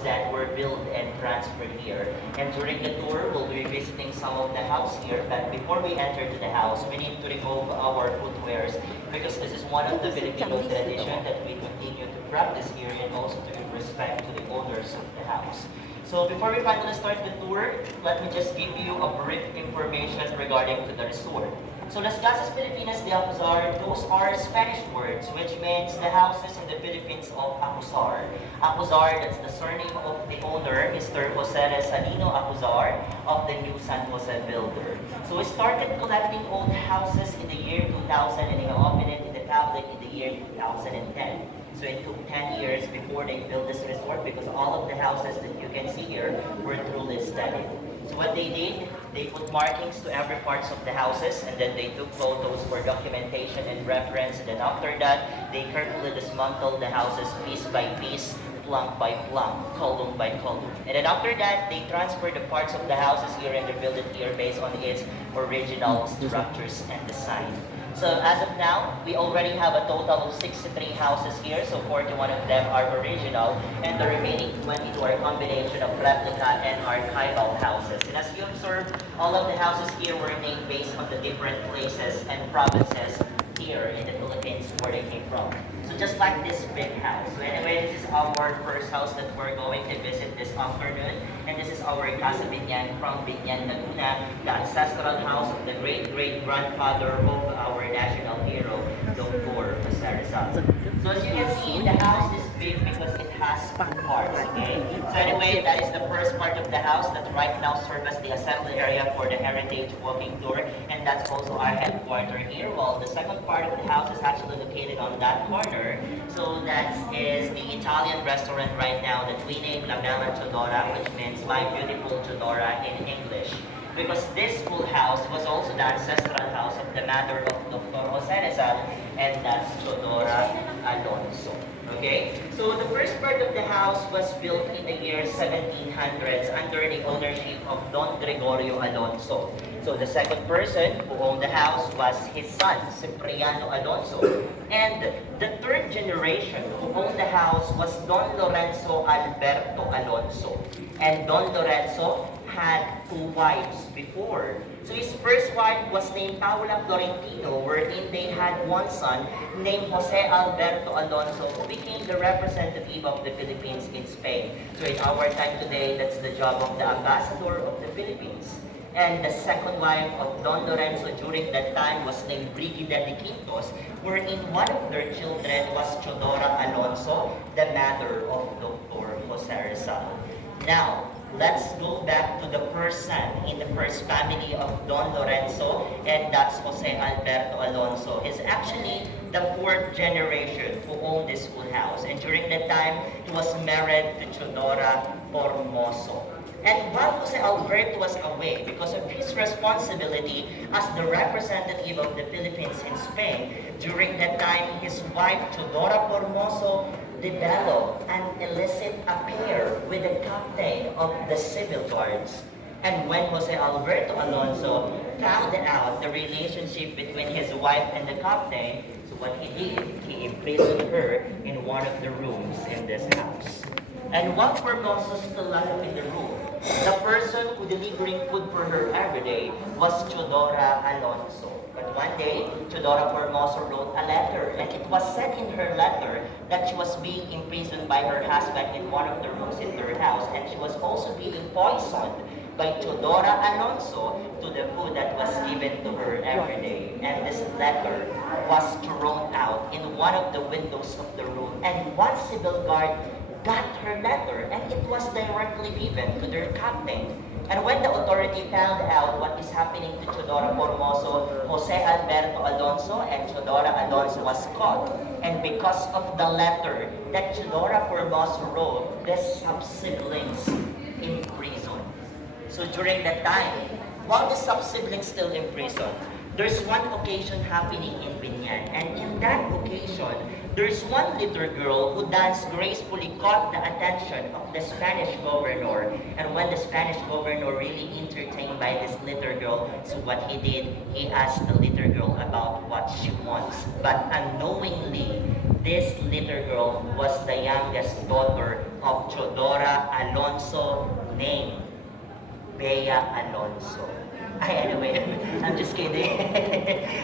that were built and transferred here. And during the tour, we'll be visiting some of the house here. But before we enter to the house, we need to remove our footwears because this is one of the Filipino tradition that we continue to practice here and also to give respect to the owners of the house. So before we finally start the tour, let me just give you a brief information regarding to the resort. So Las Casas Filipinas de Acuzar, those are Spanish words, which means the houses in the Philippines of Acuzar. Acuzar, that's the surname of the owner, Mr. Jose Salino Acuzar of the New San Jose builder. So we started collecting old houses in the year 2000 and he opened it in the public in the year 2010. So it took 10 years before they built this resort because all of the houses that you can see here were truly studied. So what they did, they put markings to every parts of the houses and then they took photos for documentation and reference. And then after that, they carefully dismantled the houses piece by piece, plank by plank, column by column. And then after that, they transferred the parts of the houses here and rebuilt it here based on its original structures and design. So as of now, we already have a total of 63 houses here, so 41 of them are original, and the remaining 22 are a combination of replica and archival houses. And as you observe, all of the houses here were named based on the different places and provinces here in the Philippines where they came from. So just like this big house. So anyway, this is our first house that we're going to visit this afternoon. And this is our Casa Binyan from Binyan, Laguna, the ancestral house of the great-great-grandfather of our national hero, Dr. Jose Rizal. So as you can see, the house is big because it has two parts, okay? So anyway, that is the first part of the house that right now serves as the assembly area for the Heritage Walking Tour. And that's also our headquarters here. While the second part of the house is actually located on that corner. So that is the Italian restaurant right now that we name La Bella Chodora, which means My Beautiful Chodora in English. Because this full house was also the ancestral house of the mother of Dr. Jose Rizal, and that's Chodora Alonso. Okay? So the first part of the house was built in the year 1700s under the ownership of Don Gregorio Alonso. So the second person who owned the house was his son, Cipriano Alonso. And the third generation who owned the house was Don Lorenzo Alberto Alonso. And Don Lorenzo had two wives before. So his first wife was named Paula Florentino, wherein they had one son named Jose Alberto Alonso, who became the representative of the Philippines in Spain. So in our time today, that's the job of the ambassador of the Philippines. And the second wife of Don Lorenzo during that time was named Brigida de Quintos, wherein one of their children was Chodora Alonso, the mother of Dr. Jose Rizal. Now, let's go back to the first son in the first family of Don Lorenzo, and that's Jose Alberto Alonso. He's actually the fourth generation who owned this full house. And during that time, he was married to Chodora Formoso. And while Jose Alberto was away because of his responsibility as the representative of the Philippines in Spain, during that time, his wife, Chodora Formoso, developed an illicit affair with the captain of the civil guards. And when Jose Alberto Alonso found out the relationship between his wife and the captain, so what he did, he imprisoned her in one of the rooms in this house. And while Formoso still locked up in the room, the person who delivering food for her every day was Chodora Alonso. But one day, Chodora Formoso wrote a letter, and it was said in her letter that she was being imprisoned by her husband in one of the rooms in their house, and she was also being poisoned by Chodora Alonso to the food that was given to her every day. And this letter was thrown out in one of the windows of the room, and one civil guard got her letter, and it was directly given to their captain. And when the authority found out what is happening to Chodora Formoso, Jose Alberto Alonso and Chodora Alonso was caught. And because of the letter that Chodora Formoso wrote, the sub-siblings in prison. So during that time, while the sub-siblings still in prison, there's one occasion happening in Binyan. And in that occasion, there's one little girl who danced gracefully caught the attention of the Spanish governor. And when the Spanish governor really entertained by this little girl, so what he did, he asked the little girl about what she wants. But unknowingly, this little girl was the youngest daughter of Chodora Alonso, name Bea Alonso. Anyway, I'm just kidding.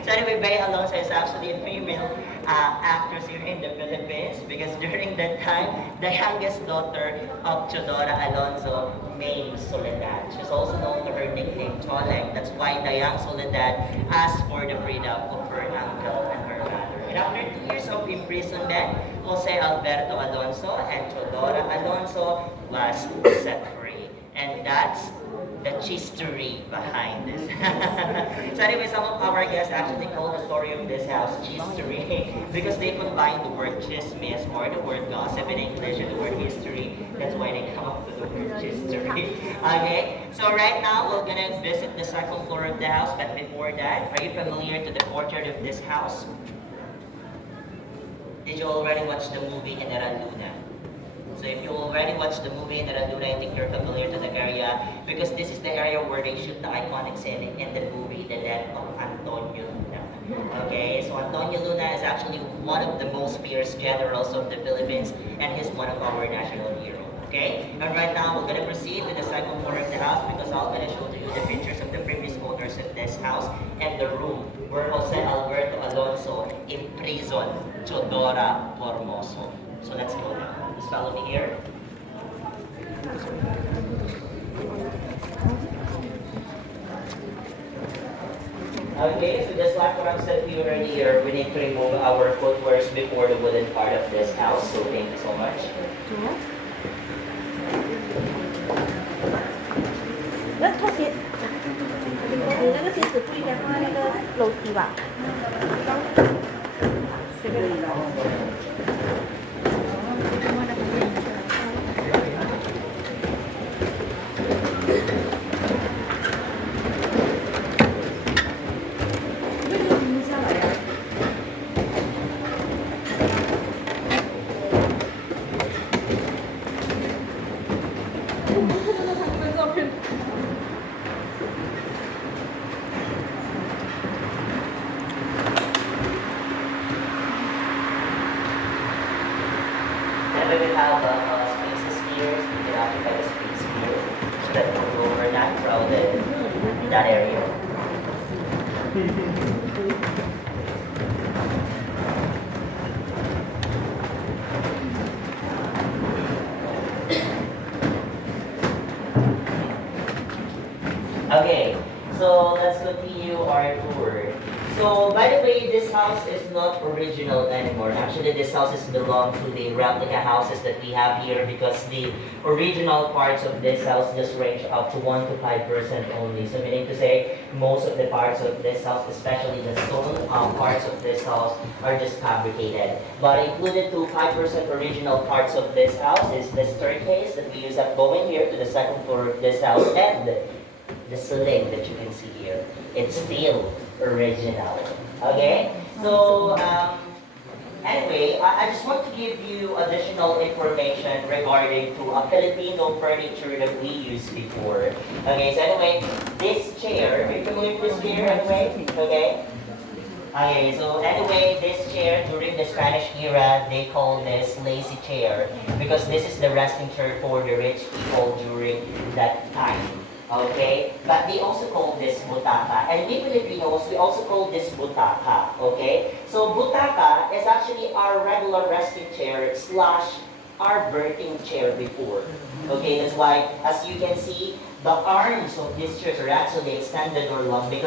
So anyway, Bea Alonso is actually a female actress here in the Philippines because during that time, the youngest daughter of Chodora Alonso named Soledad. She's also known to her nickname Choleng. That's why the young Soledad asked for the freedom of her uncle and her mother. And after 2 years of imprisonment, Jose Alberto Alonso and Chodora Alonso was set free. And that's the history behind this. So anyway, some of our guests actually call the story of this house history because they combine the word chismis or the word gossip in English and the word history. That's why they come up with the word history. Okay, so right now we're gonna visit the second floor of the house, but before that, are you familiar to the courtyard of this house? Did you already watch the movie General Luna? So if you already watched the movie General Luna, I think you're familiar to the area because this is the area where they shoot the iconic scene in the movie, the death of Antonio Luna. Okay, so Antonio Luna is actually one of the most fierce generals of the Philippines and he's one of our national heroes. Okay, and right now we're gonna proceed with the second floor of the house because I'm gonna show to you the pictures of the previous owners of this house and the room where Jose Alberto Alonso imprisoned Chodora Formoso. So let's go now. Just follow me here. Okay, so just like what I've said to you earlier, we need to remove our footwears before the wooden part of this house. So thank you so much. And we will have spaces here, so we can occupy the space here so that we're not crowded in that area. Okay, so let's continue our tour. So, by the way, this house is not original anymore. Actually, this house is belong to the replica houses that we have here because the original parts of this house just range up to 1 to 5% only. So, meaning to say, most of the parts of this house, especially the stone parts of this house, are just fabricated. But included to 5% original parts of this house is the staircase that we use up going here to the second floor of this house and the ceiling that you can see here. It's still original. Okay? So, anyway, I just want to give you additional information regarding to a Filipino furniture that we used before. Okay, so anyway, this chair, are you familiar with this chair anyway? Okay? Okay, so anyway, this chair during the Spanish era, they call this lazy chair because this is the resting chair for the rich people during that time. Okay? But they also call this butaca. And we Filipinos, we also call this butaca. Okay? So butaca is actually our regular resting chair slash our birthing chair before. Okay? That's why, as you can see, the arms of these chairs are actually extended or long because